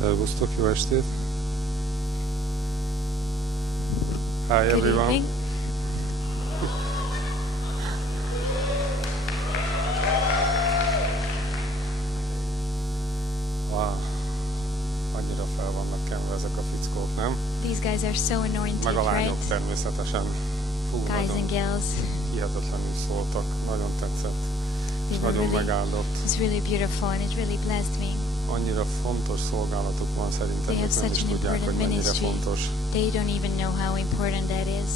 Szervusztok, jó estét! Hi Good everyone! evening. Wow. Annyira fel vannak kenve ezek a fickók, nem? These guys are so anointed, Meg a lányok right? természetesen. Fú, Guys nagyon and girls. hihetetlenül szóltak, nagyon tetszett, és They were nagyon really, megáldott. it was really beautiful and it really blessed me. Annyira fontos szolgálatok van szerintem, They have ők nem such is an tudják, hogy important mennyire ministry. fontos, They don't even know how important that is.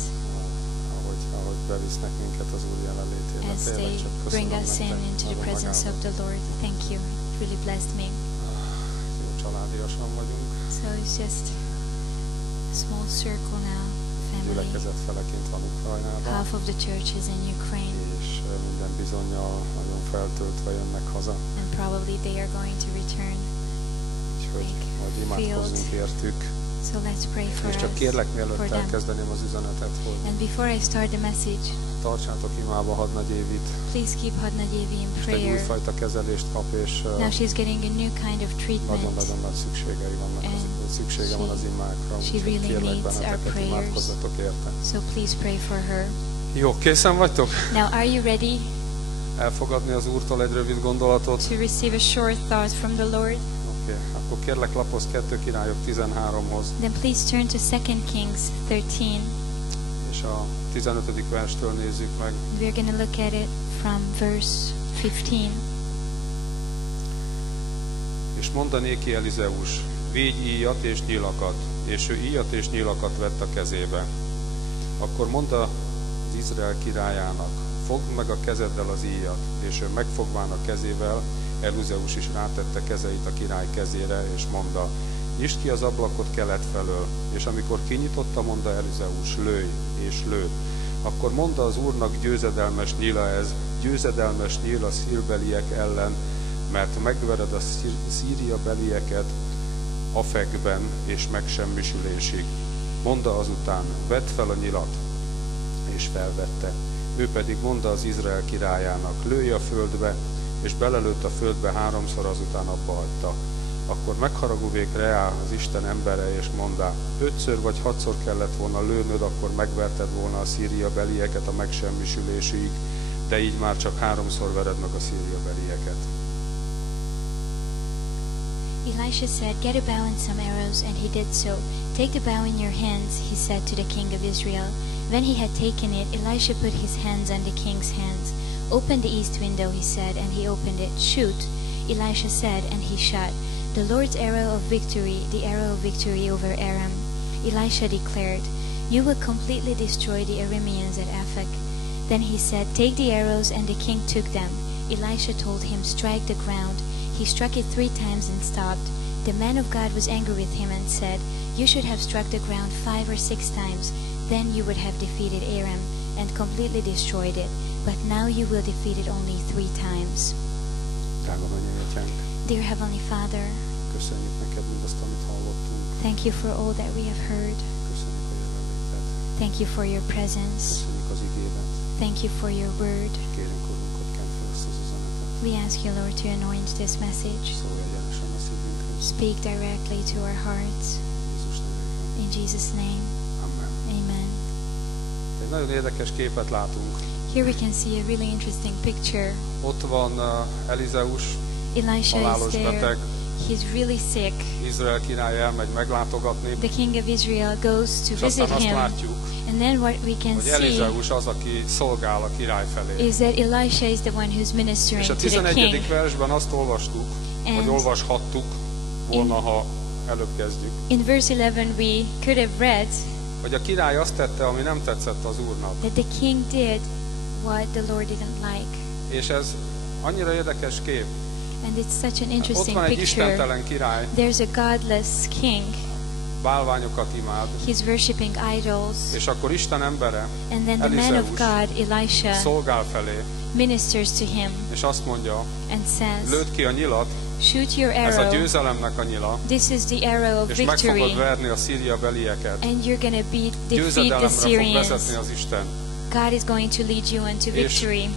ahogy bevisznek minket az Úr jelenlétébe. As Tényleg they csak bring köszönöm us in nektek, into the nagyon presence of megáldott. the Lord. Thank you. It really blessed me. Jó családiasan vagyunk. So it's just a small circle now, family. Gyülekezet feleként van Ukrajnában. Half of the church is in Ukraine. És minden bizonnyal nagyon feltöltve jönnek haza. And probably they are going to return. Úgyhogy majd imádkozzunk értük. So let's pray for És us, csak kérlek, for mielőtt them. elkezdeném az üzenetet, hogy And before I start the message, tartsátok imába Hadnagy Évit, please keep Hadnagy Évi in és egy prayer. újfajta kezelést kap, és Now she's getting a new kind of treatment. nagyon-nagyon nagy szükségei vannak, szüksége van az imákra, she úgyhogy really kérlek needs our benneteket, prayers. imádkozzatok érte. So please pray for her. Jó, készen vagytok? Now are you ready Elfogadni az Úrtól egy rövid gondolatot? to receive a short thought from the Lord? Oké, akkor kérlek lapozz 2 Királyok 13-hoz, Then please turn to 2 Kings 13. és a 15. verstől nézzük meg. We're going to look at it from verse 15. És mondta néki Elizeus, végy íjat és nyilakat, és ő íjat és nyilakat vett a kezébe. Akkor mondta az Izrael királyának, fogd meg a kezeddel az íjat, és ő megfogván a kezével, Elizeus is rátette kezeit a király kezére, és mondta, nyisd ki az ablakot kelet felől, és amikor kinyitotta, mondta Elizeus, lőj, és lőtt. Akkor mondta az Úrnak győzedelmes nyíla ez, győzedelmes nyíl a szírbeliek ellen, mert megvered a Szíria belieket Afekben és megsemmisülésig. Mondta azután, vedd fel a nyilat, és felvette. Ő pedig mondta az Izrael királyának, lőj a földbe, és belelőtt a földbe 3-szor, azután abba hagyta. Akkor megharagudék Reá az Isten embere, és mondta, 5-ször vagy 6-szor kellett volna lőnöd, akkor megverted volna a Szíria belieket a megsemmisülésig, de így már csak 3-szor vered meg a Szíria belieket. Elisha said, get a bow and some arrows, and he did so. Take the bow in your hands, he said to the king of Israel. When he had taken it, Elisha put his hands on the king's hands. Open the east window, he said, and he opened it. Shoot, Elisha said, and he shot. The Lord's arrow of victory, the arrow of victory over Aram. Elisha declared, you will completely destroy the Arameans at Aphek. Then he said, take the arrows, and the king took them. Elisha told him, strike the ground. He struck it 3 times and stopped. The man of God was angry with him and said, you should have struck the ground 5 or 6 times. Then you would have defeated Aram and completely destroyed it. But now you will defeat it only 3 times. Drága mennyei Atyánk, Dear Heavenly Father, köszönjük neked mindazt, amit hallottunk. thank you for all that we have heard. Köszönjük a jelenlétet. Thank you for your presence. Köszönjük az igédet. Thank you for your word. Kérünk, Urunk, hogy kent fel ezt az üzenetet. We ask you, Lord, to anoint this message. Szólj egyenesen a szívünkhöz. Speak directly to our hearts. Jézus nevében. In Jesus' name, Amen. amen. Egy nagyon érdekes képet látunk. Here we can see a really interesting picture. Ott van Elizeus, Elisha halálos is there. beteg. He's really sick. Izrael király elmegy meglátogatni. The king of Israel goes to És visit aztán azt him. látjuk, And then what we can hogy see Elizeus az, aki szolgál a király felé. is that Elisha is the one who's ministering És a to the 11. king. versben azt olvastuk, vagy And olvashattuk volna, ha előbb kezdjük, in verse 11 we could have read hogy a király azt tette, ami nem tetszett az Úrnak. that the king did what the Lord didn't like. És ez annyira érdekes kép. And it's such an Ott interesting van egy picture. istentelen király, There's a godless king. bálványokat imád, He's worshipping idols. és akkor Isten embere, And then the man of Elizeus God, Elisha, szolgál felé, ministers to him és azt mondja, and says, lőd ki a nyilat, shoot your ez a arrow. győzelemnek a nyila, This is the arrow of és meg fogod victory. verni a Szíria belieket. And you're going to defeat the Győzedelemre fog Syrians. vezetni az Isten. God is going to lead you into victory.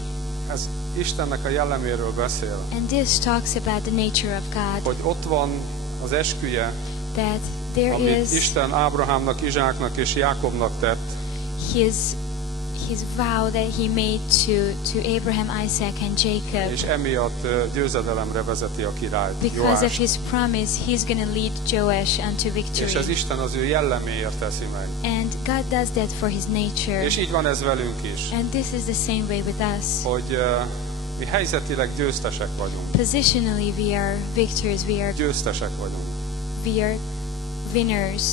Ez Istennek a jelleméről beszél, And this talks about the nature of God. hogy ott van az esküje, that there amit is Isten Ábrahámnak, Izsáknak és Jákobnak tett, his vow that he made to Abraham, Isaac and Jacob. és emiatt győzedelemre vezeti a királyt, Because of Joást. his promise, he's going to lead Joash unto És victory. ez Isten az ő jelleméért teszi meg. And God does that for his nature. És így van ez velünk is, And this is the same way with us. hogy mi helyzetileg győztesek vagyunk. Positionally, we are victors. Győztesek vagyunk. We are winners.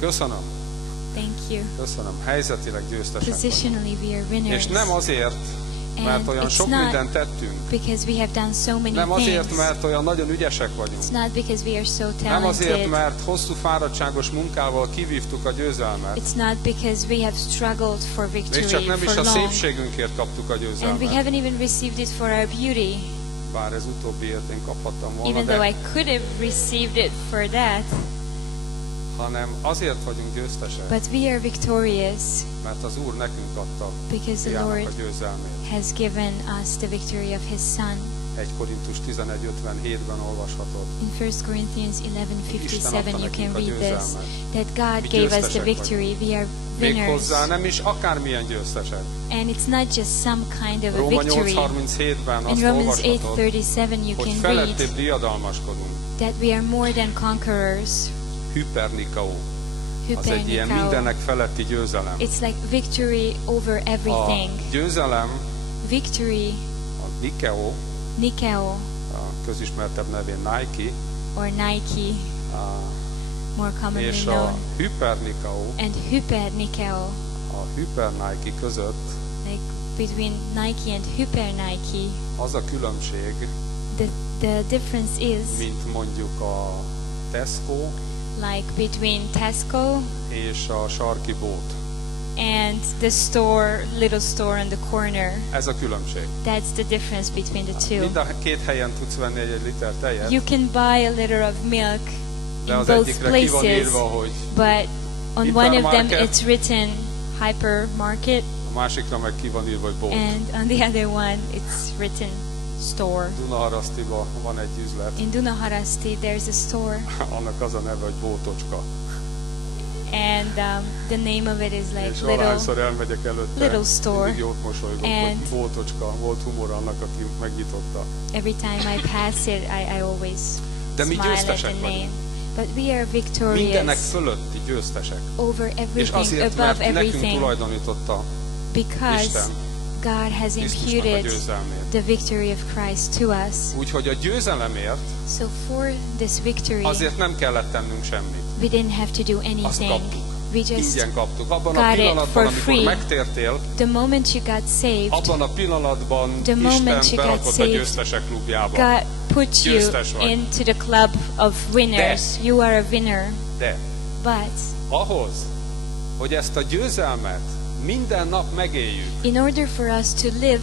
Köszönöm. Thank you. Köszönöm. Helyzetileg győztesek vagyunk. Positionally, we are winners. És nem azért, mert And olyan it's sok not mindent tettünk. because we have done so many Nem azért, things. mert olyan nagyon ügyesek vagyunk. It's not because we are so Nem azért, talented. mert hosszú fáradtságos munkával kivívtuk a győzelmet. It's not because we have struggled for Még victory csak nem is for a long. szépségünkért kaptuk a And we győzelmet. haven't even received it for our beauty. Bár ez utóbbiért én kaphattam volna, Even though de I could have received it for that. hanem azért vagyunk győztesek, But we are victorious mert az Úr nekünk adta because the fiának a Lord győzelmét. has given us the victory of His Son. 1 Korintus 11:57-ben olvashatod. In 1 Corinthians Isten 11:57 adta you can nekünk a read this, győzelmet. that God Mi gave us the győztesek victory. We are winners. Méghozzá nem is akármilyen győztesek. And it's not just some kind of a Róma victory. 8:37-ben In azt Romans olvashatod, 8:37 you hogy can felettébb read diadalmaskodunk. that we are more than conquerors. Hypernikao. Az egy ilyen Hypernikao. mindenek feletti győzelem. It's like victory over A everything. győzelem, Victory, a Nikeo, Nikeo, a közismertebb nevén Nike, or Nike, more commonly és known, a Hypernikao, and Hyper Nikeo, a Hyper Nike között like between Nike and Hyper Nike. az a különbség, The difference is mint mondjuk a Tesco like between Tesco és a sarki bót. and the little store on the corner. Ez a különbség. That's the difference between the two. Mind a két helyen tudsz venni egy liter tejet, You can buy a liter of milk de in az both egyikre ki van places, írva, hogy but on one of them Hypermarket. it's written hypermarket, a másikra meg ki van írva, hogy bót. and on the other one it's written store. Dunaharasztiban van egy üzlet, In Dunaharaszti there's a store, annak az a neve, hogy bótocska. and the name of it is like És little valahányszor elmegyek előtte, little store. mindig jót mosolygok, And- hogy bótocska, volt humor annak, aki megnyitotta. Every time I pass it, I always De mi smile at the győztesek name. vagyunk. But we are Mindenek victorious fölötti győztesek. over És everything, azért, above mert nekünk everything, tulajdonította because Isten God has Krisztusnak a imputed győzelmét. the victory of Christ to us. Úgyhogy a győzelemért So for this victory, azért nem kellett tennünk semmit. we didn't have to do Azt anything. kaptuk. We just, Ingyen kaptuk. Abban a got it pillanatban, for amikor free. megtértél, the moment you got saved, abban a pillanatban The moment Isten you got berakott a saved, győztesek klubjába. God put you Győztes vagy. into the club of winners. You are a winner. De But ahhoz, hogy ezt a győzelmet minden nap megéljük, in order for us to live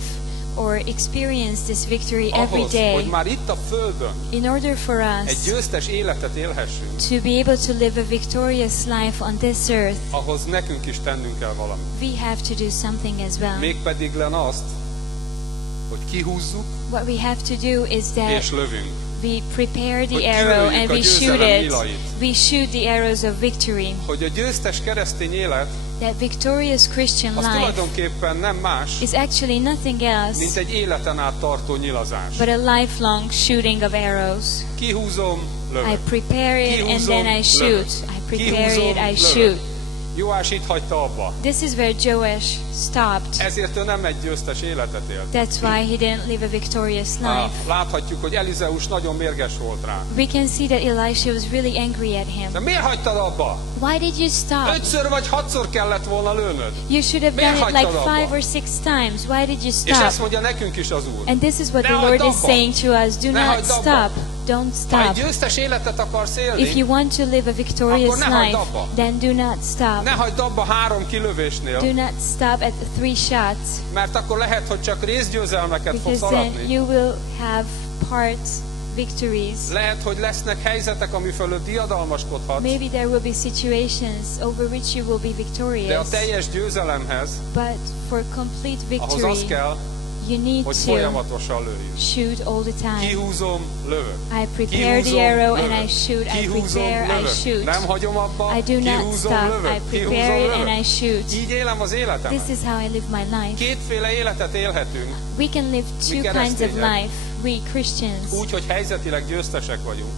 or experience this victory every ahhoz, day, hogy már itt a Földön in order for egy us győztes életet élhessünk, to be able to live a victorious life on this earth, ahhoz nekünk is tennünk kell valamit. we have to do something as well. Mégpedig len azt, hogy kihúzzuk What we have to do is that és lövünk. we prepare Hogy the arrow kilőjük and a we shoot győzelem it. nyilait. We shoot the arrows of victory. Hogy a győztes keresztény élet That victorious Christian az life tulajdonképpen nem más, is actually nothing else mint egy életen át tartó nyilazás. but a lifelong shooting of arrows. Kihúzom, I lövök. prepare it and Kihúzom, then I shoot. lövök. I prepare Kihúzom, it, I lövök. shoot. Joás itt hagyta abba. This is where Joash stopped. Ezért ő nem egy győztes életet élt. That's why he didn't live a victorious life. Láthatjuk, hogy Elizeus nagyon mérges volt rá. We can see that Elisha was really angry at De him. miért hagytad abba? Why did you stop? 5-ször vagy 6-szor kellett volna lőnöd. You should have Miért done it like hagytad abba? 5 or 6 times. Why did you És ezt stop? mondja nekünk is az Úr. And this is what Ne the hagyd Lord is abba. saying to us. Do Ne not hagyd abba. stop. Don't Ha egy stop. győztes életet akarsz If élni, you want to live a victorious Akkor ne hagyd life, abba. then do not stop. ne hagyd abba 3 Do kilövésnél, not stop at 3 shots, mert akkor lehet, hogy csak részgyőzelmeket fogsz because then aratni. you will have part victories. Lehet, hogy lesznek helyzetek, ami fölött diadalmaskodhatsz, Maybe there will be situations over which you will be de a victorious. teljes győzelemhez But for complete ahhoz az victory, kell, You need hogy to folyamatosan lőjünk. shoot all the time. Kihúzom, lövök. I prepare the arrow and I shoot. I Kihúzom, prepare, I lövök. shoot. Nem hagyom abba, I do not kihúzom, stop. lövök. I Kihúzom, prepare it and I lövök. shoot. Így élem az életemet. This is how I live my life. Kétféle életet élhetünk, We can live two kinds of keresztények. life. We Christians, úgy, hogy helyzetileg győztesek vagyunk.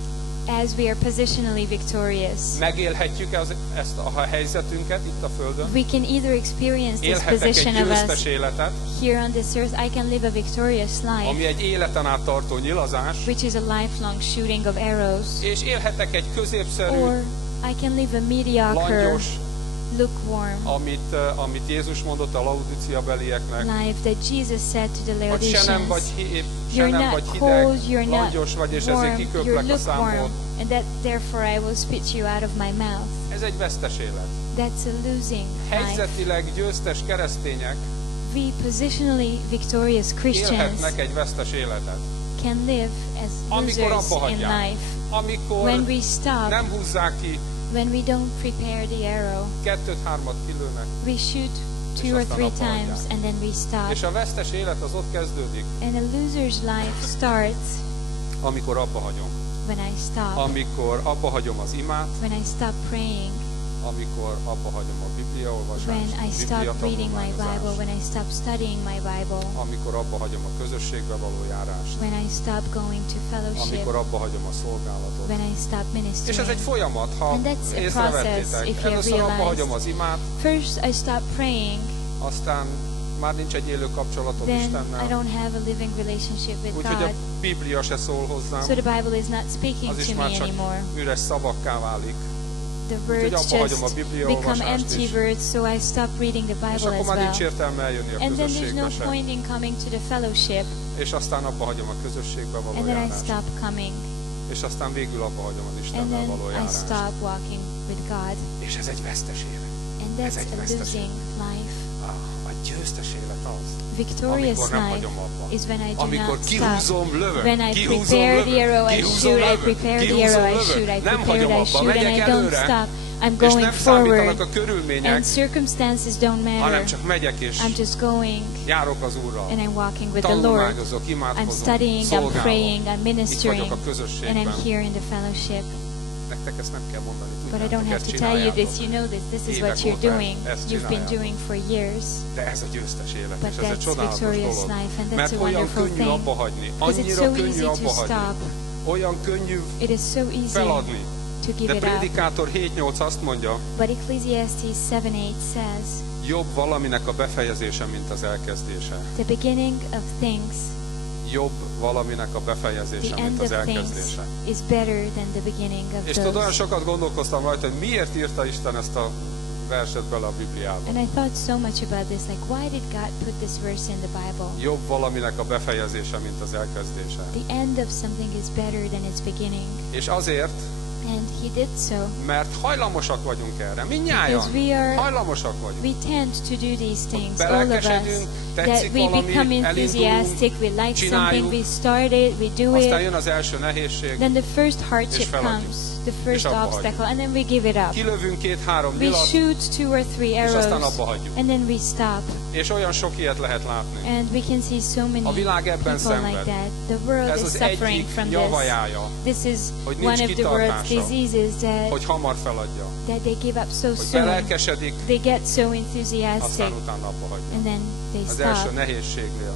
as we are positionally victorious. Megélhetjük ezt a helyzetünket itt a Földön. We can either experience this Élhetek position egy of győztes us életet, here on this earth. I can live a victorious ami life, egy életen át tartó nyilazás, which is a lifelong shooting of arrows. és élhetek egy középszerű, Or I can live a mediocre, langyos, lukewarm amit Jézus mondott a Laodicea belieknek, life that Jesus said to the hogy se nem vagy Laodiceans. hideg, se You're nem not vagy cold, hideg, you're not langyos vagy, és ezért warm, you're kiköplek a számból. lukewarm, and that therefore I will spit you out of my mouth. Ez egy vesztes élet. That's a losing life. Helyzetileg győztes keresztények We positionally victorious Christians élhetnek egy vesztes életet. can live as Amikor losers abba in hagyják. life. Amikor When we stop, nem húzzák ki, when we don't prepare the arrow, 2-3 kilőnek, we shoot És 2 or aztán 3 abba hagyják. times and then we stop. és a vesztes élet az ott kezdődik, And a loser's life starts amikor abba hagyom. when I stop. Amikor abba hagyom az imát, When I stop praying, amikor abba hagyom a bibliaolvasást, when I stop reading my Bible, bibliatanulmányozást, when I stop studying my Bible, amikor abba hagyom a közösségbe való járást, when I stop going to fellowship, amikor abba hagyom a szolgálatot. when I stop És ez ministering. egy folyamat, ha And that's a észrevettétek. process, if you Először abba realized. hagyom az imát, First, I stop praying, aztán már nincs egy élő kapcsolatom then I Istennel, don't have a living relationship with úgyhogy a God. Biblia se szól hozzám, So the Bible is not speaking az is to már me csak anymore. üres szavakká válik. The Úgyhogy words abba hagyom a just bibliaolvasást become empty is. words, so I stop reading the És Bible akkor as már nincs well. értelme eljönni a And then there's közösségbe no se. point in coming to the fellowship, És aztán abba hagyom a közösségbe való and then I járást. stop coming, És aztán végül abba hagyom az and Istennel then való I járást. stop walking with God. És ez egy vesztes élet. And Ez that's egy a vesztes losing life. A győztes élet az, Victorious amikor nem life hagyom abba. is when I do Amikor not stop. kihúzom, lövök, When I kihúzom, prepare the lövök, arrow, I kihúzom, shoot, I lövök, prepare the kihúzom, arrow, I lövök. shoot, I Nem prepare hagyom it, I abba, shoot, and megyek I don't előre, stop. I'm és going nem forward, számítanak a körülmények, and circumstances don't hanem matter. csak megyek és I'm just going, járok az Úrral. and I'm walking with the Lord. Tanulmányozok, I'm imádkozom, studying, I'm szolgálok. praying, I'm Itt ministering, vagyok a and közösségben. I'm here in the fellowship. Nektek ezt nem kell mondani, But I don't tudjátok, have ezt to tell you csináljátok. this, you know this, this is Évek what you're óta doing. ezt You've been csináljátok. doing for years. De ez a győztes élet, But és ez egy that's csodálatos victorious dolog. life, and that's Mert a olyan wonderful könnyű thing. abba hagyni, Because it's annyira so könnyű easy abba to hagyni, stop. olyan könnyű It is so easy feladni. to give De it up. Prédikátor 7:8 azt mondja, But Ecclesiastes 7:8 says, jobb valaminek a befejezése, mint az elkezdése. the beginning of things, Jobb valaminek a befejezése, the mint end az of things elkezdése. is better than the beginning of És tudod, olyan those. sokat gondolkoztam rajta, hogy miért írta Isten ezt a verset bele a Bibliába. And I thought so much about this, like why did God put this verse in the Bible? Jobb valaminek a befejezése, mint az elkezdése. The end of something is better than its beginning. És azért, And he did so mert hajlamosak vagyunk erre. Mindnyájan because we are, hajlamosak vagyunk. we tend to do these things, all of Belelkesedünk, us, that tetszik we valami, become enthusiastic, we like csináljuk, something, we start it, we do aztán it, jön az első nehézség, then the first hardship feladjuk. comes, the first abba hagyjuk. obstacle, and then we give it up. kilövünk 2-3 We nyilat, shoot 2 or 3 és aztán arrows, abba hagyjuk. and then we stop. És olyan sok ilyet lehet látni. And we can see so many A világ ebben people like szenved. that. The world Ez is az suffering egyik from this. javajája, This is hogy nincs one of the world's kitartása, diseases hogy hamar feladja. that they give up so Hogy soon. belelkesedik, They get so aztán enthusiastic, utána abba hagyja. and then they Az első stop nehézségnél.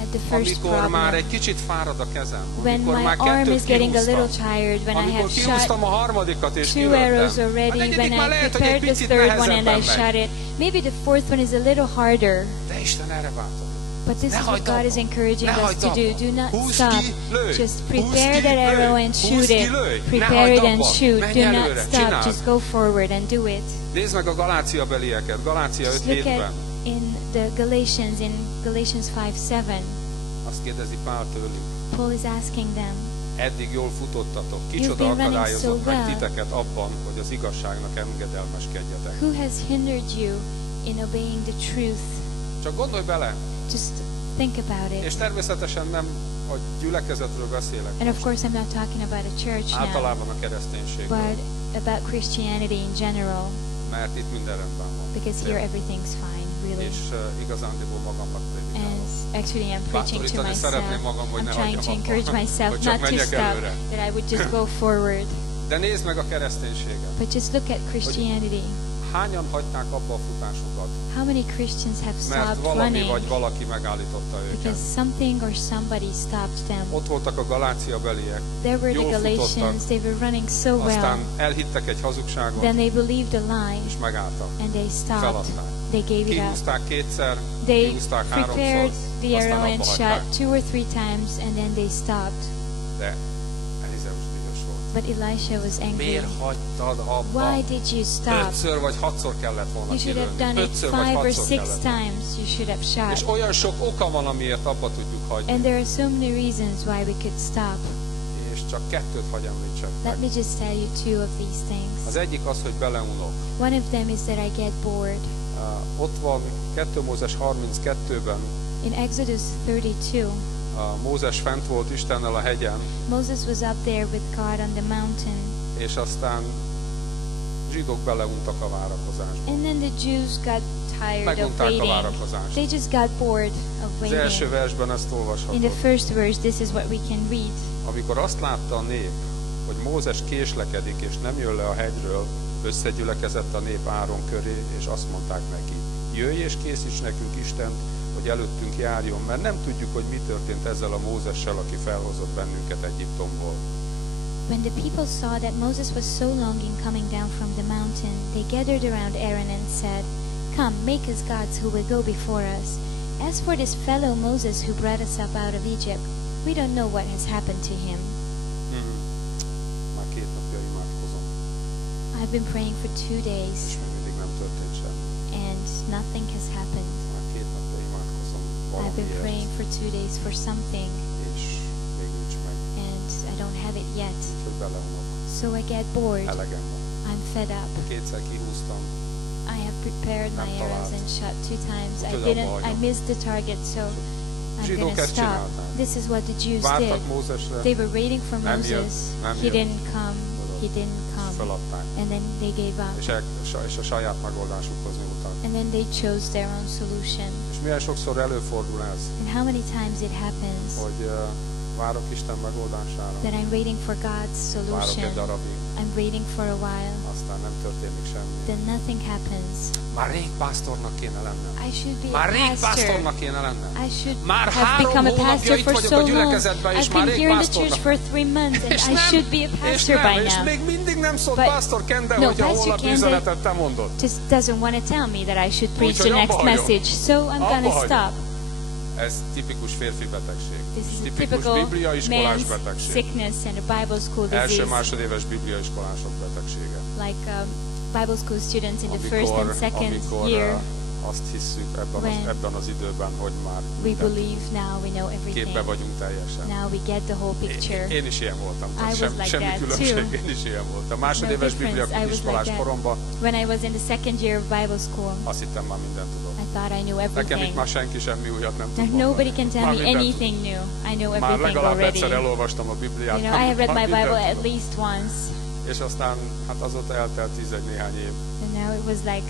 at the first Amikor már egy problem. kicsit fárad a kezem, When amikor my már arm kettőt is getting a little kihúztam, tired, when I amikor have kihúztam shot a harmadikat és 2 arrows kilőttem, a already, negyedik when már I lehet, hogy egy prepared the picit third one and nehezebben I shot megy. it, maybe the fourth one is a little harder. De Isten erre bátor. But this Ne is what hagyd God abba. is encouraging Ne us hagyd to do. abba. Do not Húzd stop. ki, lőj. Just Húzd prepare ki, that arrow lőj. and Húzd shoot ki, it. lőj. Ne Prepare hagyd it and abba. shoot. Menj Do not előre, stop. csináld. Just go forward and do it. Nézd meg a Galácia belieket, Galácia Just look 5:7-ben. at in the Galatians, in Galatians 5:7. Azt kérdezi Pál tőlük. Paul is asking them, Eddig jól futottatok. You've Kicsoda been running akadályozott so meg well. titeket abban, hogy az igazságnak engedelmeskedjetek. who has hindered you in obeying the truth? Csak gondolj bele, Just think about és it. természetesen nem a gyülekezetről beszélek, And of course, I'm not talking about a church now, általában a kereszténységről. but about Christianity in general. Mert itt minden rendben van. Because here everything's fine, really. És igazándiból magamnak prédikálok. And actually I'm preaching to Bátorítani myself. szeretném magam, hogy I'm ne trying to hagyjam encourage abba, myself hogy csak not to menjek stop, előre. that I would just go forward. De nézd meg a kereszténységet. But just look at Christianity. Hányan hagyták abba a futásukat? How many Christians have Mert stopped valami running vagy valaki megállította őket. because something or somebody stopped them? Ott voltak a Galácia beliek. There were the Jól Galatians, futottak. they were running so Aztán well. elhittek egy hazugságot, Then they believed a lie és megálltak. and they stopped. Feladták. They gave it up. Kihúzták kétszer, They kihúzták háromszor, prepared the aztán arrow and abba shot hagyták. 2 or 3 times and then they stopped. De Elizeus dühös volt. But Elisha was angry. Miért hagytad abba? Why did you stop? 5-ször vagy 6-szor kellett volna You should have kilőni. done it 5-ször vagy 5 or 6-szor 6 kellett volna. times. You should have shot. És olyan sok oka van, amiért abba tudjuk And hagyni. there are so many reasons why we could stop. És csak kettőt hagy említsek Let meg. me just tell you 2 of these things. Az egyik az, hogy beleunok. One of them is that I get bored. Ott van 2 Mózes 32-ben, In Exodus 32, Mózes fent volt Istennel a hegyen, Moses was up there with God on the mountain. és aztán zsidók beleuntak a várakozásba. And then the Jews got tired of Megunták a waiting. várakozást. They just got bored of Az első waiting. versben ezt In the olvashatod. first verse, this is what we can read. Amikor azt látta a nép, hogy Mózes késlekedik és nem jön le a hegyről, összegyülekezett a nép Áron köré, és azt mondták neki, jöjj és készíts nekünk Istent, hogy előttünk járjon, mert nem tudjuk, hogy mi történt ezzel a Mózessel, aki felhozott bennünket Egyiptomból. When the people saw that Moses was so long in coming down from the mountain, they gathered around Aaron and said, Come, make us gods who will go before us. As for this fellow Moses who brought us up out of Egypt, we don't know what has happened to him. Már 2 napja imádkozom, I've been praying for 2 days, és még mindig nem történt semmi. and nothing has happened. Már 2 napja imádkozom I've been valamiért, praying for 2 days for something, és még nincs meg. and I don't have it yet. Úgyhogy beleunok. So I get bored. Elegem van. I'm fed up. 2-szer kihúztam, I have prepared my Nem arrows talált. and shot 2 times. I Úgyhogy abba didn't. I hagyom. missed the target, so I'm Zsidók gonna ezt stop. csinálták. This is what the Jews did. vártak Mózesre, They were waiting for Nem Moses. jött, nem He jött. didn't come. He didn't come. feladták, And then they gave up. és a saját megoldásukhoz nyúltak. And then they chose their own solution. És milyen sokszor előfordul ez, And how many times it happens hogy várok Isten megoldására, that I'm waiting for God's várok egy solution. darabig, I'm waiting for a while. aztán nem történik semmi. Then nothing happens. Már rég pásztornak kéne lennem. I should be Már a rég pastor. pásztornak kéne lennem. I should Már have 3 become a hónapja pastor itt for vagyok so a long. gyülekezetben, és I've már been rég here in the church pásztornak. for 3 months, and És I should be a pastor by és now. még mindig nem szólt But- pásztor Kende, No, hogy a Pastor holnapi Kende üzenetet te mondod. Just doesn't want to tell me that I should preach Úgyhogy the next abba hagyom. message, so I'm Abba gonna hagyom. stop. Ez tipikus férfi betegség. This is a Tipikus typical bibliaiskolás man's betegség. sickness and a Bible school disease, Első-másodéves bibliaiskolások betegsége. like Bible school students in the first and second amikor year. azt hisszük when ebben az időben, hogy már We mindent believe now we know képbe everything. vagyunk teljesen. Now we get the whole picture. Én is ilyen voltam. I was like Semmi that különbség, too. én is ilyen voltam. No Másodéves difference. I was like bibliaiskolás that. koromban When I was in the second year of Bible school, azt hittem már mindent tudok. I thought I knew Nekem itt everything. már senki semmi újat nem tud Now mondani. nobody can tell Már me mindent anything new. I know tudok. Már everything legalább already. egyszer elolvastam a Bibliát. You know, I have read már my mindent Bible at tudok. least once, És aztán, hát azóta eltelt 11 néhány év, and now it was like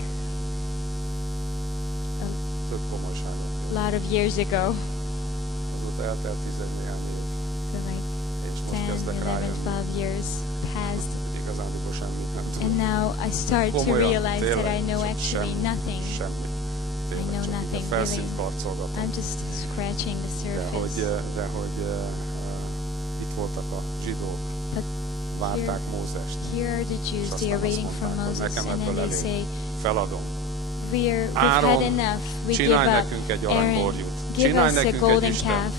több komolyságot. a lot of years ago. Azóta eltelt 11 néhány év, So like és most 10, kezdek 11, rájönni, 12 years passed, hogy igazándiból semmit nem and tudok. now I start to Komolyan, realize that tényleg, I know csak actually semmi, nothing. Semmi. Tényleg, know csak nothing, így a felszínt really. karcolgatom. I'm just scratching the surface. De hogy itt voltak a zsidók, But várták Mózest, Here are the Jews, és they are aztán waiting azt for mondták, hogy Moses, nekem and then ebből they elég, say, feladom. we've had Áron, enough, we give csinálj up. nekünk egy Aaron, aranyborjút, give csinálj us a nekünk egy golden Isten, calf,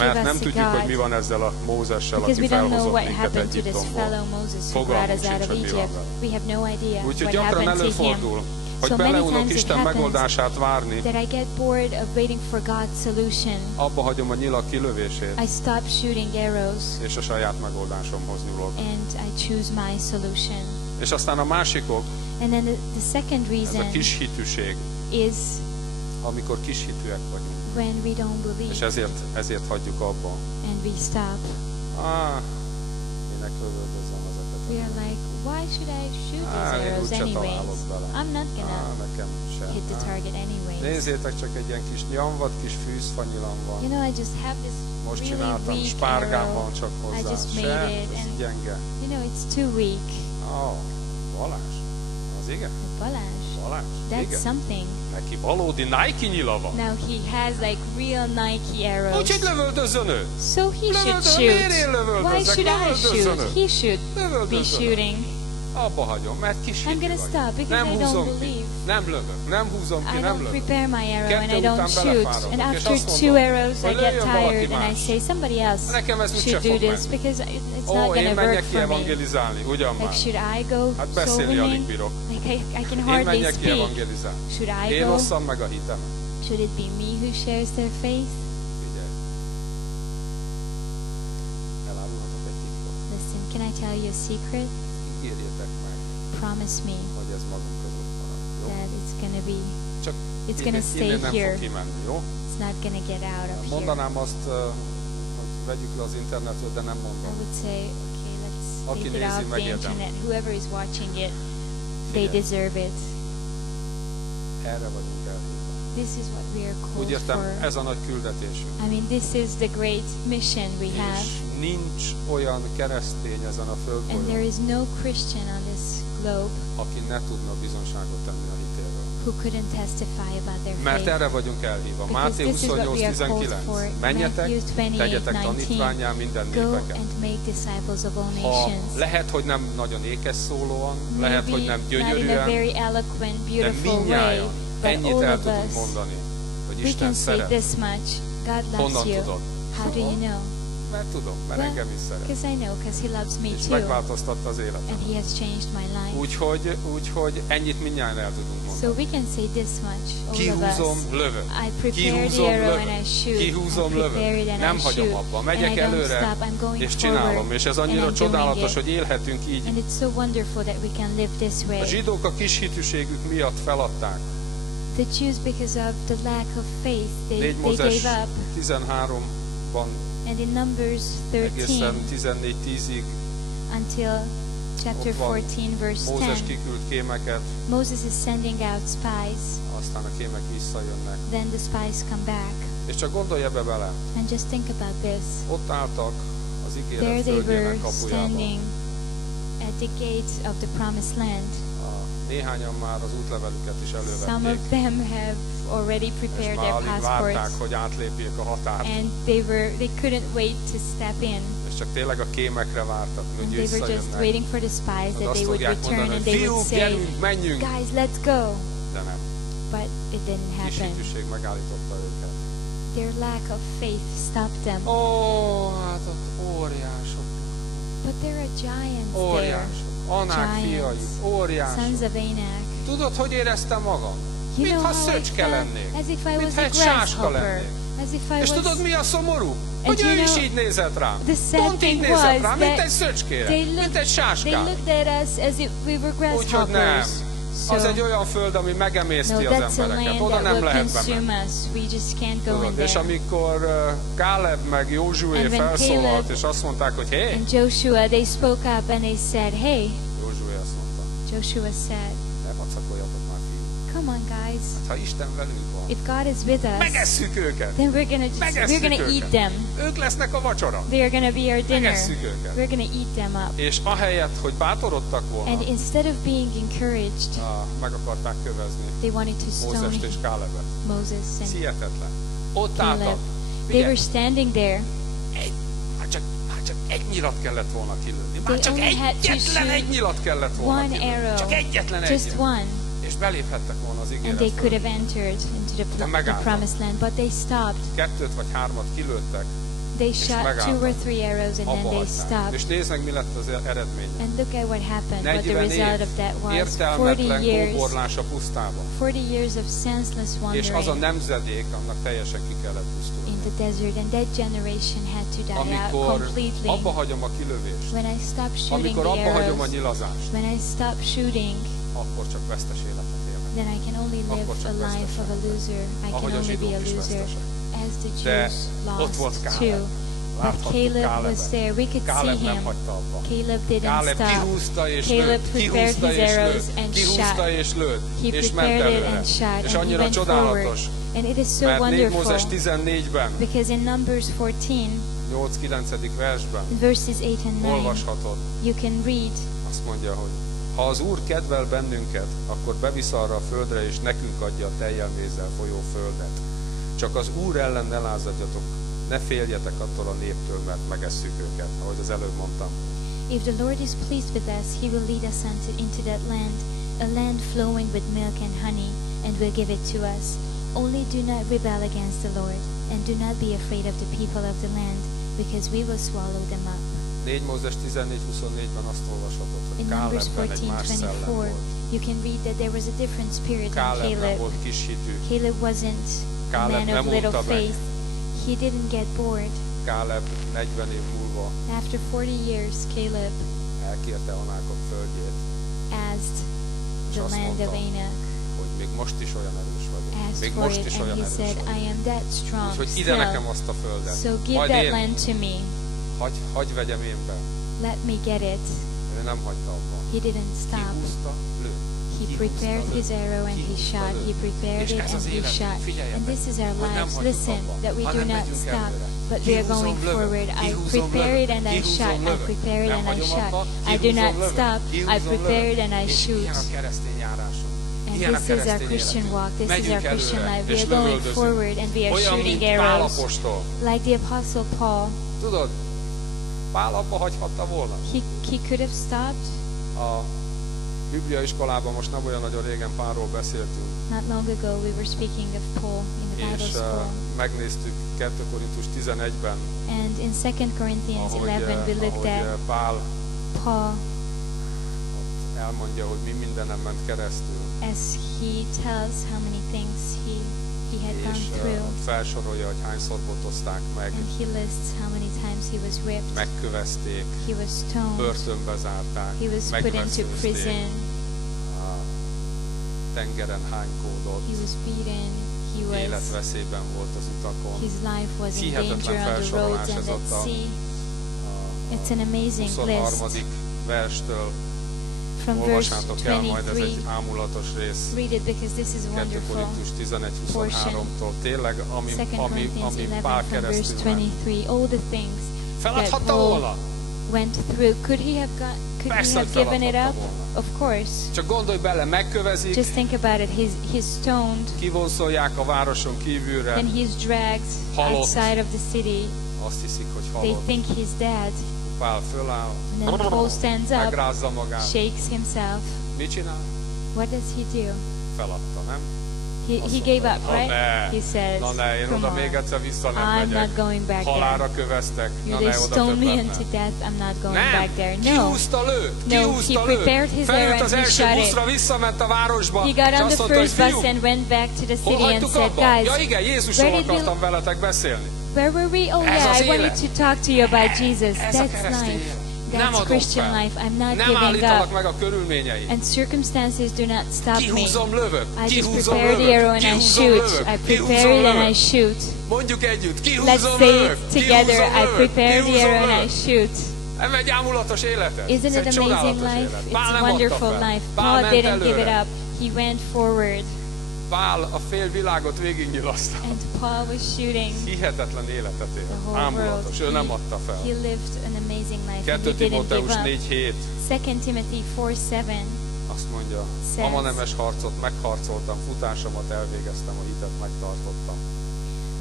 mert give nem us a tudjuk, hogy God. mi van ezzel a Mózessel, Because aki we don't know felhozott what minket happened to this Egyiptomból. fellow Moses who brought Fogalmunk us out sincs, of hogy mi van Egypt. vele. We have no idea Úgyhogy what gyakran happened to him. előfordul, hogy So many beleunok times it Isten happens megoldását várni, that I get bored of waiting for God's solution. abba hagyom a nyilak kilövését, I stop shooting arrows és a saját megoldásomhoz nyúlok. and I choose my solution. És aztán a másikok, And then the second ez a reason kis hitűség, is amikor kis hitűek vagyunk, when we don't és believe ezért hagyjuk abba. and we stop. Minek lövöldözem ezeket We are like, why should I shoot these Én arrows úgyse anyways? találok bele. I'm not gonna Nekem sem. hit the target anyways. Nézzétek, csak egy ilyen kis nyomvat, kis fűzfanyilam van. You know, I just have this Most really csináltam, weak spárgám arrow. van csak hozzá. I just made it, ez and gyenge. you know, it's too weak. Balázs. Az igen? Balázs, Balázs. that's Igen. something. Neki valódi Nike nyila van. Now he has like real Nike arrows. Úgyhogy lövöldözzön ő. So he should Miért én shoot. lövöldözek? Why should I Lövöldözzön shoot? ő. He should be Lövöldözzön ő. shooting. Abba hagyom, mert kis I'm hitű gonna vagy. stop because Nem I húzom don't ki. believe. Nem lövök. Nem húzom ki, I nem don't lövök. prepare my arrow and Kettő I don't után shoot. belefáradok, And és after azt mondom, 2 arrows I hogy get lőjön valaki tired and I más. say somebody else Nekem ez úgyse should do fog this menni. because it's not Én gonna work menjek ki for me. evangelizálni, ugyan már. Like should I go Hát soul beszélni alig winning? bírok. Like I can Én hardly menjek ki speak. evangelizálni. Should I Én go? osszam meg a hitem. Should it be me who shares their faith? Figyelj. Elárulhatok egy titkot. Listen, can I tell you a secret? Ígérjétek meg, Promise me hogy ez magunk között marad. Jó? that it's gonna be, Csak it's gonna innen stay nem here. fog kimenni, jó? It's not gonna get out of here. Mondanám azt, hogy vegyük le az internetről, de nem I mondom. would say, okay, let's Aki take it nézi, off the megérdemli. internet. Whoever is watching it, they Figyelj. deserve it. Erre vagyunk elhívva. This is what we are Úgy called értem, for. ez a nagy küldetésünk. I mean, this is the great mission we have. És nincs olyan keresztény ezen a And there földbolygón, is no Christian on this globe aki ne tudna bizonságot tenni a hitéről. who couldn't testify about their Mert faith. erre vagyunk elhívva. Because Máté this is what we are called 28:19. for. Menjetek, Matthew tegyetek 28:19. tanítvánnyá minden Go népeket. and make disciples of all Ha nations. lehet, hogy nem nagyon ékes szólóan, lehet, hogy Maybe nem not in a gyönyörűen, very eloquent, de beautiful way, mindnyájan but ennyit all el of tudunk us, mondani, hogy we Isten can say szeret. this much. God loves Honnan you. tudod? How do you know? Mert tudom, mert Well, engem is szeret. because I know, because He loves me És too, megváltoztatta az életet. and He has changed my life. Úgyhogy ennyit mindnyájan el tudunk So mondani. we can say this much, all of Kihúzom, us. lövök. I prepare the Kihúzom, arrow and lövök. I shoot. Kihúzom, I prepare lövök. it and Nem I hagyom shoot. abba. And Megyek I don't előre, stop. I'm going és forward. csinálom. És ez annyira and I'm doing csodálatos, it. hogy élhetünk így. And it's so wonderful that we can live this way. A zsidók a kis hitűségük miatt feladták. The Jews, because of the lack of faith, 4 they Mózes gave up. 13-ban And in Numbers 13 egészen 14-10-ig until chapter ott van 14, verse Mózes 10, kiküld kémeket, Moses is sending out spies. aztán a kémek visszajönnek. Then the spies come back. És csak gondolj ebbe bele. And just think about this. Ott álltak az There ígéret they were földjének kapujában. standing at the gates of the promised land. Néhányan már az útlevelüket is Some of elővették, them have already és prepared már their alig várták, passports, hogy átlépjék a határt, and they couldn't wait to step in, és csak tényleg a kémekre vártak, hogy and they were just visszajönnek. waiting for the spies Hogy that azt they would fogják return, mondani, and hogy they would fiúk, say, gyerünk, menjünk, guys, let's go. de nem. But it didn't Kis happen. hitűség megállította őket. Their lack of faith stopped them. Ó, hát ott óriások, But there are giants there, óriások, Anák fiai, sons óriások. of Anak. Tudod, hogy éreztem magam? You know Mintha how I szöcske felt? lennék. As if I was Mintha a egy sáska grasshopper. lennék. As if I És was... tudod, mi a szomorú? And Hogy you ő is know, így nézett rám. the sad Pont így thing nézett was rám, mint that egy szöcskére, they mint egy They sáskára. looked at us as if we were Úgyhogy nem. grasshoppers. Az egy So, olyan föld, ami megemészti no, az that's a embereket. land Oda that nem will lehet consume bemenni. us. We just can't go in Tudod, és there. amikor Káleb meg Józsué And when felszólalt, Caleb és azt mondták, hogy hé, And Joshua, they spoke up and they said, hey, Józsué azt mondta, Joshua said, ne vacakoljatok már, fiúk. come on guys, Ha Isten velünk van, if God is with us, megesszük őket. then we're gonna eat őket. them. Ők lesznek a vacsora. They are gonna be our dinner. Megesszük őket. We're gonna eat them up. És ahelyett, hogy bátorodtak volna, And instead of being encouraged, meg akarták kövezni they wanted to stone Mózest és Kálebet. Moses and Hihetetlen. Ott Caleb. álltak. They were standing there. Már csak egy nyilat kellett volna kilőni. Már They csak only had to egyetlen shoot egy nyilat kellett volna one kilőni. arrow, Csak egyetlen just egyet. one, És beléphettek volna az and they could ígéretbe. have entered into the megálltak. promised land, but they stopped. 2 vagy 3 kilőttek, They és shot 2 or megálltak. 3 arrows and then Abba they hagyták. stopped. És nézd meg, mi lett az eredménye. And look at what happened, what the 40 result év of that was. 40 értelmetlen years, kóborlás a pusztában. 40 years of senseless És az a wandering nemzedék, annak teljesen ki kellett in pusztulni. the desert, and that generation had to die out Amikor completely. abba hagyom a kilövést, When I stopped shooting amikor the abba hagyom a arrows, nyilazást, when I stopped shooting, akkor csak vesztes életet élek. then I can only live Akkor csak a life of a vesztesek. loser. I can Ahogy a only be zsidók a is loser, vesztesek. as the De Jews ott volt lost Káleb. too. Láthattuk Caleb was there. We could see Káleb nem him. hagyta abba. Caleb didn't Káleb stop. kihúzta és Caleb lőtt, prepared kihúzta his és arrows lőtt, and kihúzta shot. és lőtt, He és ment prepared it előre. and shot, És and he annyira went csodálatos, forward. And it is so mert 4 Mózes wonderful 14-ben, because in Numbers 14, 8-9. versben verses 8 and 9, olvashatod, you can read, azt mondja, hogy ha az Úr kedvel bennünket, akkor bevisz arra a földre, és nekünk adja a tejjel mézzel folyó földet. Csak az Úr ellen ne lázadjatok, ne féljetek attól a néptől, mert megesszük őket, ahogy az előbb mondtam. If the Lord is pleased with us, he will lead us into that land, a land flowing with milk and honey, and will give it to us. Only do not rebel against the Lord, and do not be afraid of the people of the land, because we will swallow them up. 4 Mózes 14-24-ben azt olvashatod, hogy In Numbers Kálebben egy más szellem 14:24, volt. you can read that there was a different spirit in Káleb nem Caleb. volt kis hitű. Caleb wasn't a Káleb man nem of little unta meg. faith. He didn't get bored. Káleb 40 év múlva After 40 years, Caleb elkérte Anákok földjét, asked és the azt land of mondta, Anak, hogy még most is olyan erős vagyok. asked Még for most it, is and olyan he erős said, vagyok. I am that strong Úgyhogy ide nekem still, azt a földet. so give Majd that én, land to me. hagy vegyem én be. Let me get it. Ő nem hagyta abban. He didn't stop. Kihúzta, lőtt. He Kihúzta, prepared lőtt. his arrow and he Kihúzta, shot. lőtt. He prepared És it ez and az he életünk, shot. figyeljetek, And this is our hogy nem lives. hagyjuk Listen, abba, that we do hanem not megyünk stop, előre. but we are Kihúzom, going lövök. forward. I Kihúzom, prepare it lövök. and I Kihúzom, shot. I lövök. prepare it Nem and I hagyom shot. abba, I do kihúzom, not lövök. stop. I Kihúzom, prepare it lövök. and I És shoot. ilyen a keresztény járásunk. And Ilyen a this is our keresztény Christian életünk. walk. This is Megyünk our Christian előre, life. We és are going lövöldözünk. forward and we are Olyan, shooting mint Pál arrows. apostol. Like the Apostle Paul, Tudod, Pál abba hagyhatta volna. he could have stopped. A Bibliaiskolában most nem olyan nagyon régen Pálról beszéltünk, Not long ago we were speaking of Paul in the Bible és school. megnéztük 2 Korintus 11-ben, And in 2 Corinthians ahogy, 11 we looked ahogy at Pál Paul ott elmondja, hogy mi mindenem ment keresztül, as he tells how many things he had gone és through. ott felsorolja, hogy hányszor botozták meg, And he lists how many times he was whipped, megkövezték, he was stoned, börtönbe zárták, he was put into megveszőzték, prison, tengeren hánykódott, he was beaten, he was, életveszélyben volt az utakon. his life was in Hihetetlen danger on the roads felsorolás and ez ott at a sea. It's an amazing 23. list. verstől. From verse Olvassátok el majd, ez 23, egy ámulatos rész. read it because this is 2 wonderful. Korintus 11-23-tól. Tényleg, 2 ami Corinthians 11 Pál from verse keresztül ment. 23, all the things that Feladhatta Paul volna? went through. Could he have Persze, hogy given it feladhatta up? volna. Of course. Csak gondolj bele, megkövezik, Just think about it. He's stoned, kivonszolják a városon kívülre, then he's dragged halott. outside of the city. azt hiszik, hogy They halott. think he's dead. Pál föláll, And then Paul stands up, megrázza magát. shakes himself. Mit csinál? What does he do? Feladta, nem? He gave up, Na right? ne, He says, na ne, én come oda on. még egyszer vissza nem I'm megyek. not going back there. Halálra köveztek, na They ne, oda stoned me többet into nem. death. I'm not going Nem, back there. No. kihúzta lőtt, No, kihúzta he lőtt. prepared his arrow Feljött and az he első shot it. buszra, visszament a városba, He got és on azt the mondta, hogy first bus fiúk, and went back to the hol city and hagytuk said, abba? guys, Ja igen, Jézusról where did we- akartam veletek beszélni. where were we? Oh Ez az yeah, I wanted élet. to talk to you about Jesus. Ez a That's keresztény life. élet. Nem That's adom Christian fel. life. I'm not Nem giving állítalak up. meg a körülményei. And circumstances do not stop me. Kihúzom, lövök, I just kihúzom, prepare the arrow lövök, and I kihúzom, shoot. lövök, I kihúzom, prepare it and I lövök. shoot. Mondjuk együtt, Let's kihúzom, say lövök, it together. kihúzom, I lövök, prepare the kihúzom, arrow and I lövök. shoot. Nem egy ámulatos életet. Isn't Ez it egy amazing csodálatos life? élet. It's Pál a nem adta wonderful fel. life. Pál Paul ment didn't give it előre. up. He went forward. Pál a fél világot végignyilaszta. And Paul was shooting Hihetetlen életet the élt. whole Ámulatos. Ő nem adta world. fel. He lived an amazing life. 2 He didn't Timóteus give up. 4:7 2 Timothy 4:7 azt mondja, says, a nemes harcot megharcoltam, futásomat elvégeztem, a hitet megtartottam.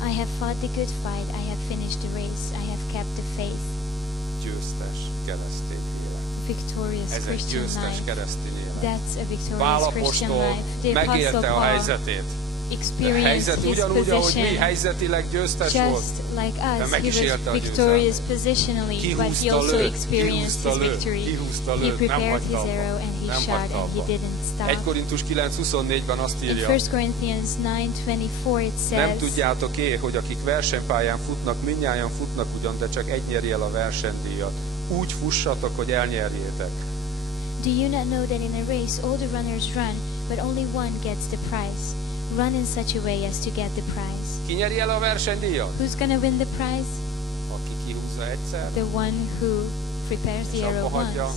I have fought the good fight. I have finished the race. I have kept the faith. Győztes keresztény élet. Victorious Ez egy Christian győztes life. keresztény élet. That's a Pál victorious Christian apostol life. The Apostle megélte a Paul helyzetét. De experienced helyzet his ugyanúgy, ahogy mi position helyzetileg győztes volt. just like De us. meg He is élte a was victorious győzelmet. positionally, but he Kihúzta, also lőtt, experienced kihúzta, his lőtt, victory. kihúzta, He lőtt, nem prepared hagyta his abba. arrow and he Nem shot hagyta and he abba. didn't 1 stop. Korintus 9:24-ben azt In írja, 1 Corinthians 9:24 it nem says, tudjátok-e, hogy akik versenypályán futnak, mindnyájan futnak ugyan, de csak egy nyeri el a versenydíjat. Úgy fussatok, hogy elnyerjétek. Do you not know that in a race all the runners run, but only one gets the prize? Run in such a way as to get the prize. Ki nyeri el a versenydíjat? Who's gonna win the prize? Aki kihúzza kihúzza egyszer, The one who prepares the és arrow abba once hagyja, and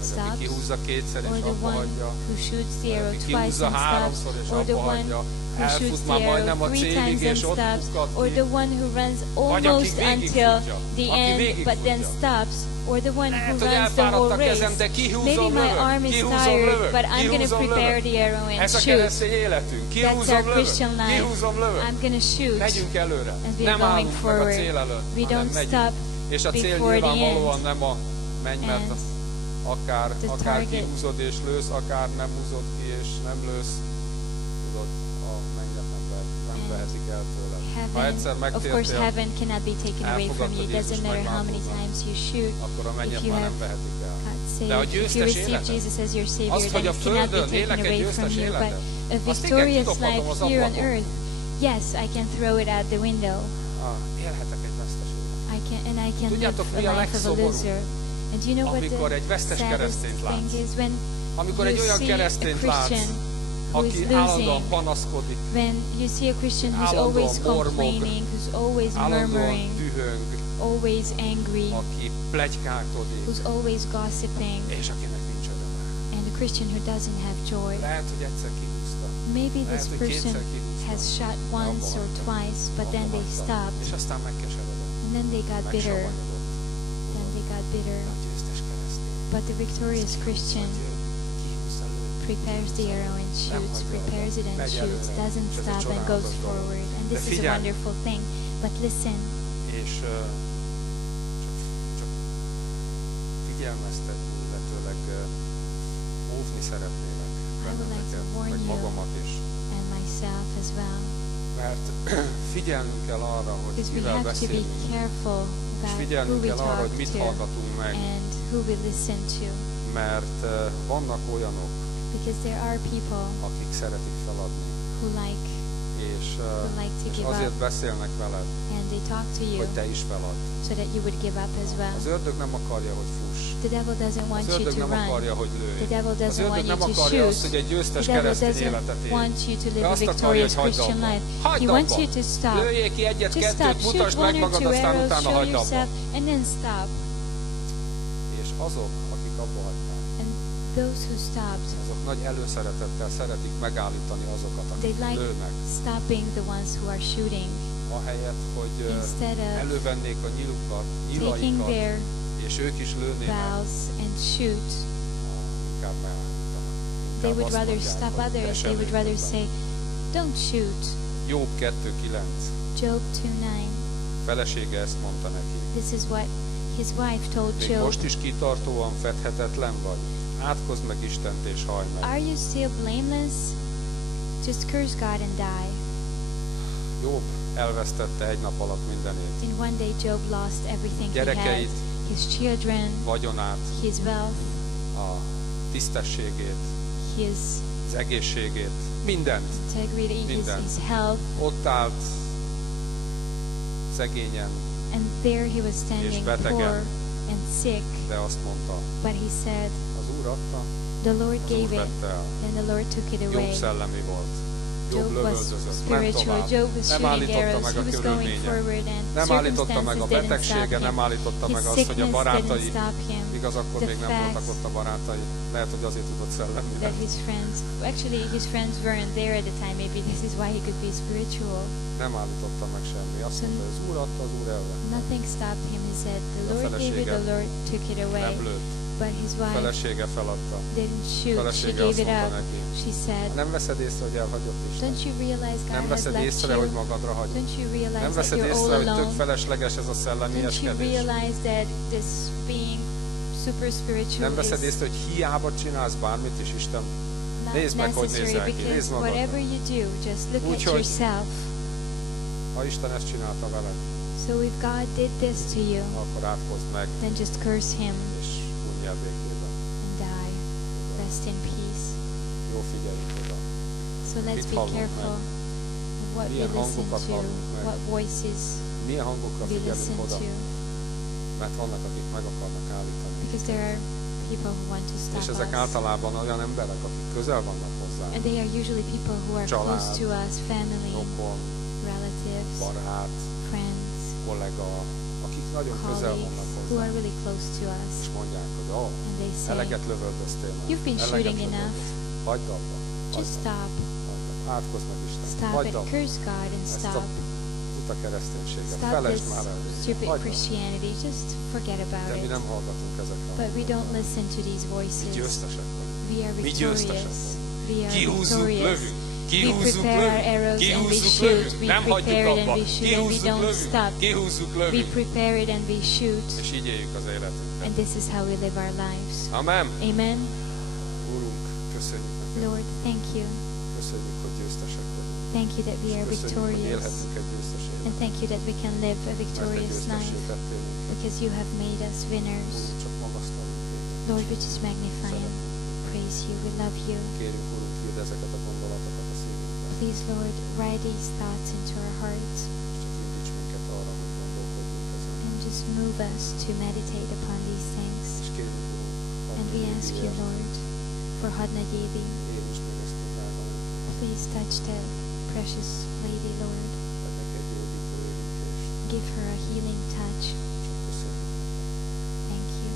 vagy aki stops, kihúzza kétszer, or és the abba one hagyja, who shoots the vagy arrow aki twice kihúzza and stops, háromszor, és or the abba one hagyja, who shoots elfut the már arrow majdnem a 3 célig, times and és ott stops, bukkat or ki, the one who runs vagy aki almost until végigfutja, the aki end but then végigfutja. stops, or the one who Lehet, hogy runs the elfáradt whole a kezem, de race. kihúzom, Maybe my lövök, arm is kihúzom, tired, lövök, but I'm going to kihúzom, prepare lövök. the arrow and Ez a shoot. keresztény életünk. That's Kihúzom, our lövök, Christian life. kihúzom, lövök. I'm going to shoot Megyünk előre. as we're Nem going állunk meg a forward. cél előtt, We hanem don't megyünk. stop És a cél before the nyilvánvalóan end. nem a menj, mert And akár the akár target- kihúzod és lősz, akár nem húzod ki és nem lősz. Tudod, a mennyet nem vehetik el tőled. Ha egyszer heaven, of course, megtértél, heaven cannot be taken away from you. It doesn't matter how many times you shoot. akkor a If mennyet you már have nem vehetik el. got De a saved, if you győztes receive életet, Jesus as your Savior, azt, then hogy a it cannot be földön taken élek egy away from győztes you. But életet, a azt igen, victorious kidobhatom life az here on ablakon. earth, yes, I can throw it out the window. Élhetek egy vesztes életet. I can live Tudjátok, mi a a life of a legszomorúbb? loser. And do you know what Amikor the egy vesztes saddest keresztényt thing látsz. is? When Amikor you egy olyan see a keresztényt látsz, Christian who is aki állandóan losing, panaszkodik, when you see a Christian who's állandóan always mormog, complaining, who's always állandóan murmuring, dühöng, always angry, aki pletykálkodik, who's always gossiping, és akinek nincs öröme. and a Christian who doesn't have joy. Lehet, hogy egyszer kihúzta. Maybe this Lehet, hogy person kétszer kihúzta. has shot once or twice, but then they stopped, És aztán megkeseredett. and then they got bitter. Megsavanyodott. Then they got bitter. A győztes keresztény. But the victorious Christian Hogy kihúzza lő. prepares the arrow and shoots, prepares it and shoots, doesn't stop and goes forward. And this is a wonderful thing. But listen, És csak figyelmeztetni, illetőleg óvni szeretnélek benneteket, warn meg you. magamat is. and myself as well, Mert figyelnünk kell arra, hogy because we kivel have to be beszélünk, careful és about who figyelnünk we kell arra, talk hogy mit to hallgatunk meg, and who we listen to, mert vannak olyanok, because there are people akik szeretik feladni, who like és to give azért up, beszélnek veled, and they talk to you hogy te is feladd. so that you would give up as well. Az ördög nem akarja, hogy fuss. The devil doesn't want Az you ördög to nem run. akarja, hogy The lőj. devil Az doesn't want ördög you nem to akarja azt, shoot. hogy egy győztes The devil keresztény életet doesn't élj. want you to live Ő a azt akarja, victorious hogy hagyd Christian abba. life. Hagyd He wants abba. you to stop. Lőjél ki Just egyet-kettőt, stop. Shoot mutasd meg one or magad, two aztán arrows, utána show hagyd abba. yourself, and then stop. És azok, akik abba hagyták, And those who stopped, azok nagy előszeretettel szeretik megállítani azokat, they akik like lőnek. stopping the ones who are shooting, Ahelyett, hogy instead of elővennék a taking nyilaikat, their és ők is lőnének, bows and shoot. inkább megállítanak. They Inkább would azt rather mondják, stop hogy te others. se They would lőj rather többet. say, don't shoot. Jobb 2:9. Job 2:9. Felesége ezt mondta neki. This is what his wife told Még Job. most is kitartóan fedhetetlen vagy. Átkozd meg Istent és hajj meg. Are you still blameless? Just curse God and die. Jobb elvesztette egy nap alatt mindenét. In one day Job lost everything he had. Gyerekeit, His children, vagyonát, his wealth, a tisztességét, his az egészségét, mindent. integrity, Minden. his health. Ott állt szegényen, And there he was standing betegen. poor and sick. de azt mondta, But he said, az Úr adta, the Lord az Úr gave it, vette el. and the Lord took it Jobb away. szellemi volt. Jobb Job was lövöldözött, ment spiritual. tovább. Job was Nem shooting állította arrows. meg He a was going körülmények. forward, and Nem állította meg a circumstances didn't betegsége, stop nem him. állította His meg azt, hogy a sickness barátai, didn't stop him. igaz, akkor The még nem voltak fact ott a barátai. Lehet, hogy azért tudott szellemi that lenni. his friends, actually his friends weren't there at the time. Maybe this is why he could be spiritual. Nem állította meg semmi. Azt So- mondta, az Úr adta, az Úr elvette. Nothing stopped him. He said, the A Lord gave it, felesége the Lord took it away. Nem lőtt. But his A wife felesége feladta. didn't shoot. She Felesége gave azt it mondta up. neki, She said, nem veszed észre, hogy elhagyott Isten. don't you realize God Nem has veszed left észre, hogy you? magadra hagyott. Don't you realize Nem that veszed you're all észre, hogy tök alone? felesleges ez a Don't you szellemieskedés. realize that this being super spiritual Nem veszed is észre, hogy hiába csinálsz bármit is, Isten. not Nézd meg, hogy necessary? nézel ki. Because Nézd magadra. whatever you do, just look at Úgyhogy- yourself. Ha Isten ezt csinálta veled, So if God did this to you, akkor átkozd meg, then just curse him és hunyj el békében. and die. Rest in peace. Jó, figyeljünk oda. So let's Mit be hallunk careful of what we Milyen listen hangokat to, hallunk meg? what voices Milyen hangokra we figyelünk listen oda? to. Mert vannak, akik meg akarnak állítani. Because there are people who want to És stop ezek us. általában olyan emberek, akik közel vannak hozzá. And they are usually people who are Család, close to us, family, Rokon, relatives, barát, friends, kollega, akik nagyon közel vannak colleagues who hozzá, are really close to us, és mondják, hogy and they say, eleget lövöldöztél már. "You've been eleget shooting lövöldöztél. enough. Hagyd abba. Just stop. Átkozz meg Isten. Stop Hagyd it. abba. Curse God and Ezt a stop. buta kereszténységet. Stop Felejtsd this már el. stupid Hagyd abba. Christianity. Just forget about De mi it." nem hallgatunk ezekre. But we don't listen to these Mi voices. győztesek vagyunk. We are Mi győztesek victorious. vagyunk. We are Kihúzzuk, victorious. lövünk. We Kihúzzuk, prepare our lövünk. arrows and we Kihúzzuk, shoot. lövünk. We Nem hagyjuk prepare it abba. and we shoot and we Kihúzzuk, don't lövünk. stop. Kihúzzuk, We lövünk. prepare it and we shoot. És így éljük az életünket. And this is how we live our lives. Amen. Amen. Úrunk, köszönjük neked. Lord, thank you. Köszönjük, hogy győztesek vagyunk. Thank you that we are Köszönjük, hogy victorious. élhetünk egy győztes And életet. thank you that we can live a Mert te victorious győztessé life tettél minket. because you have made us winners. Úrunk, csak magasztalunk téged. Lord, we just magnify and praise you. We love you. Kérjünk, Úrunk, írd ezeket a gondolatokat a szívünkbe. Please, Lord, write these thoughts into our hearts Csak indíts minket arra, hogy gondolkodjunk ezen. and just move us to meditate upon these things. És kérjünk, Úrunk, And we ask you, Lord, for Hadna Jévi. Érints meg ezt a drága, Please touch that precious lady, Lord. adj neki egy gyógyító érintést. Give her a healing touch. Csak köszönjük, Thank you.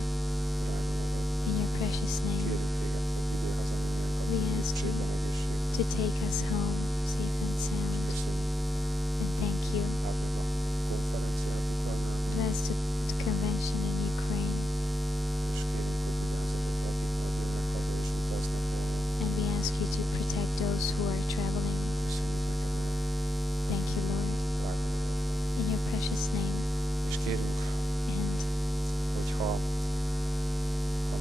drága neved. In your precious name, Kérjük téged, hogy vigyél haza minnyákat. we ask you Szépen egészségben. to take us home safe and sound. Köszönjük. And thank you. Áld meg a konferenciát Ukrajnában. Bless the convention in Ukraine. És kérjük, hogy vigyázz azokra, akik majd jönnek haza és utaznak volna. And we ask you to protect those who are traveling. Köszönjük neked, Uram. Thank you, Lord. Drága neved. In your precious name. És kérjünk, And hogyha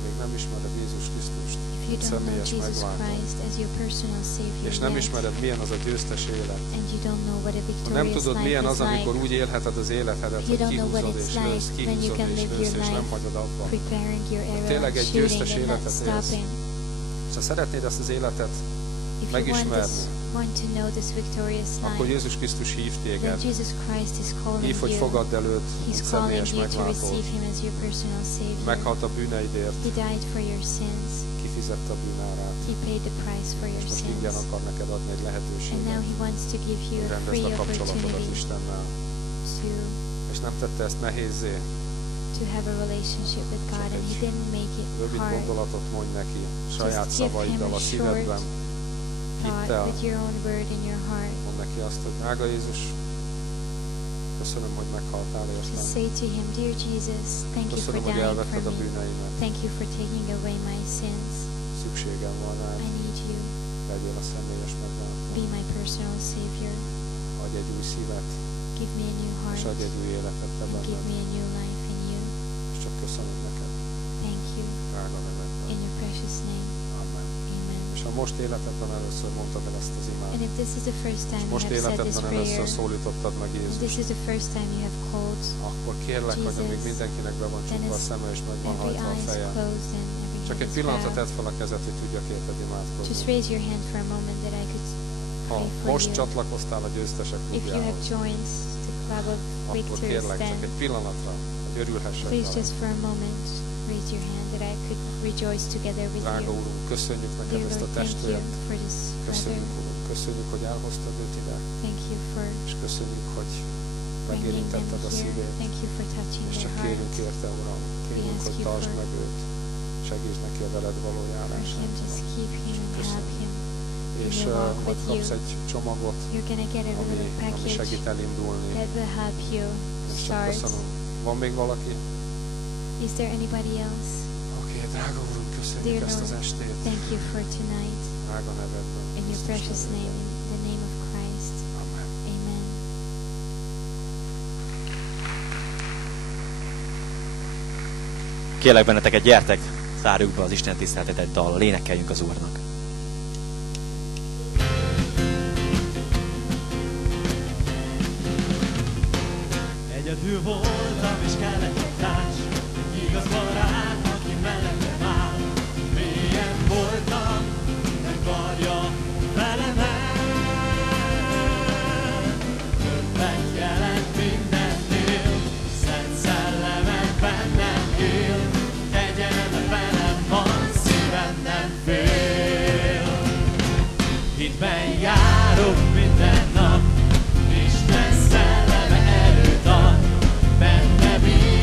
még nem ismered Jézus Krisztust, if you don't know személyes Jesus megváltó, Christ as your personal Savior és nem yet, ismered, milyen az a győztes élet, and you don't know what a ha nem victorious tudod, life milyen is az, amikor like, úgy élheted az életedet, you hogy don't know what kihúzod it's és lősz, like when you kihúzod can és live lősz, your és nem life hagyod abba. preparing your arrow tényleg and egy shooting győztes and not életet élsz. stopping. És ha szeretnéd ezt az életet If you megismerni, want to know this victorious akkor life, Jézus Krisztus hív then téged. Jesus Christ is calling Hív, hogy you. fogadd előtt He's mint calling személyes you to megváltót. receive Him as your personal Savior. Meghalt a bűneidért, He died for your sins. kifizette a bűnárát, He paid the price for your és most ingyen sins. akar neked adni egy And now lehetőséget, He wants to give you hogy a rendezd free a kapcsolatodat opportunity Istennel. És nem tette ezt nehézzé. to have a relationship with God, and He didn't make it Rövid hard. gondolatot mondj neki, saját Just give szavaiddal him a a szívedben. Thought Hittel. with your own word in your heart. Mondd neki azt, hogy drága Jézus, köszönöm, hogy meghaltál Just értem. say to Him, Dear Jesus, thank you for Köszönöm, hogy dying elvetted for a me. bűneimet. Thank you for taking away my sins. Szükségem van rád. I need you. Legyél a személyes megváltó. Be my personal Savior. Adj egy új szívet, Give me a new és heart adj egy új életet te and give benned. me a new life in you. És csak köszönöm neked, Thank you. drága nevedben. In your precious name. Amen. Amen. És ha most életedben először mondtad el ezt az imát, And if this is the first time you most have said this életedben prayer, először szólítottad meg and Jézust, this is the first time you have called, akkor kérlek, hogy amíg Jesus, mindenkinek be van then csukva a is szeme és meg van every hajtva a eye is feje, closed and every csak head egy is pillanatra bowed. tedd fel a kezed, hogy tudjak érted Just imádkozni. raise your hand for a moment that I could Ha pray for most you. csatlakoztál a győztesek If you have klubjához, joined the club of akkor victors, kérlek csak then egy pillanatra, hogy örülhessek please vele. just for a moment raise your hand that I could rejoice together with Drága you. Úrunk, köszönjük neked Dear ezt a Lord, thank you testvért, for this brother. köszönjük Úrunk, köszönjük, hogy elhoztad őt ide, Thank you for és köszönjük, hogy bringing them megérintetted a here. szívét, Thank you for touching és their csak kérünk hearts. érte, Uram, kérünk, ask hogy you tartsd for- meg őt, segítsd neki a veled való For járását. him, just keep him and help him. És will walk majd with kapsz you. egy csomagot, You're gonna get a ami little package segít elindulni. that will help you És csak start. köszönöm. Van még valaki? Is there anybody else? Oké, drága Úrunk, köszönjük Dear ezt az Lord, estét. Thank you for tonight. Drága nevedben. In your Krisztus precious name, nevében. in the name of Christ. Amen. Amen. Kérlek benneteket, gyertek, zárjuk be az Isten tiszteletet egy dallal, énekeljünk az Úrnak. Egyedül voltam és kellett egy társ, egy igaz barát, aki mellettem áll. Mélyen voltam, nem karja felemel. Többet jelent mindennél, Szent Szellemek bennem él. Kegyelme velem van, szívem nem fél. Hitben járok minden nap, Isten szelleme erőt ad, benne bízom.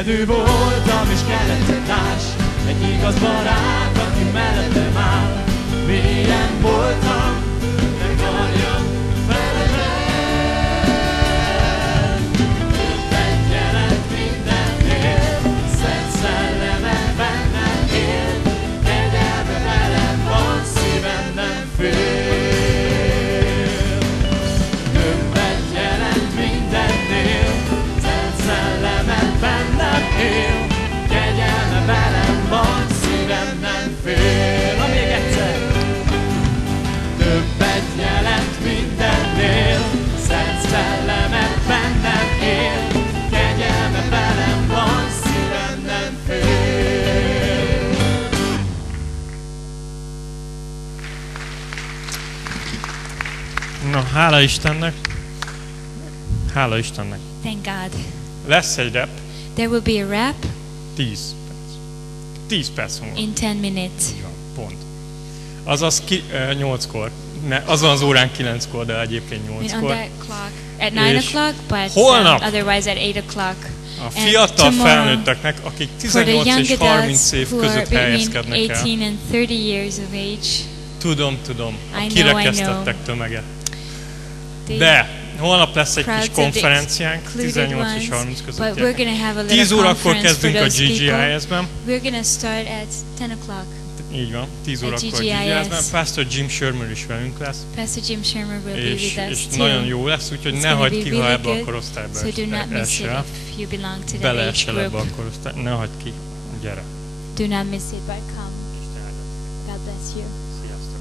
Egyedül voltam és kellett egy társ, egy igaz barát, aki mellettem áll. Mélyen voltam, de karja felemel. Többet jelent mindennél, Szent Szellemet bennem él. Kegyelme velem van, szívem nem fél. Többet jelent mindennél, Szent Szellemet bennem él. Kegyelme velem van, szívem nem fél. Na még egyszer! Többet jelent mindennél, Szent Szellemet bennem él. Kegyelme velem van, szívem nem fél. Na, hála Istennek. Hála Istennek. Thank God. Lesz egy rap, There will be a rap 10 perc. 10 perc múlva. in 10 minutes. Így van, pont. Azaz 8-kor. Azon az órán 9-kor, de egyébként I mean, on 8-kor. that clock at 9 És o'clock, but holnap otherwise at 8 o'clock. A And fiatal tomorrow, felnőtteknek, akik for the 18 young és 30 adults év who are között between helyezkednek el. 18 and 30 years of age, Tudom, a I know. kirekesztettek tömege. they De holnap lesz egy crowds kis of the konferenciánk, excluded 18 és ones, 30 but között. we're going to have a little 10 órakor conference for kezdünk a those people. GGIS-ben. We're going to start at 10 o'clock. Így van, 10 A órakor GGIS. GGIS-ben. Pastor Jim Shermer is velünk lesz. Pastor Jim Shermer will be És with us nagyon too. jó lesz, úgyhogy It's ne gonna hagyd be ki, ha really ebbe a good, korosztályba so do not miss it esel. if you belong to that age Beleesel ebbe a group. korosztályba. Ne hagyd ki. Gyere. Do not miss it, but come. God bless you. Sziasztok.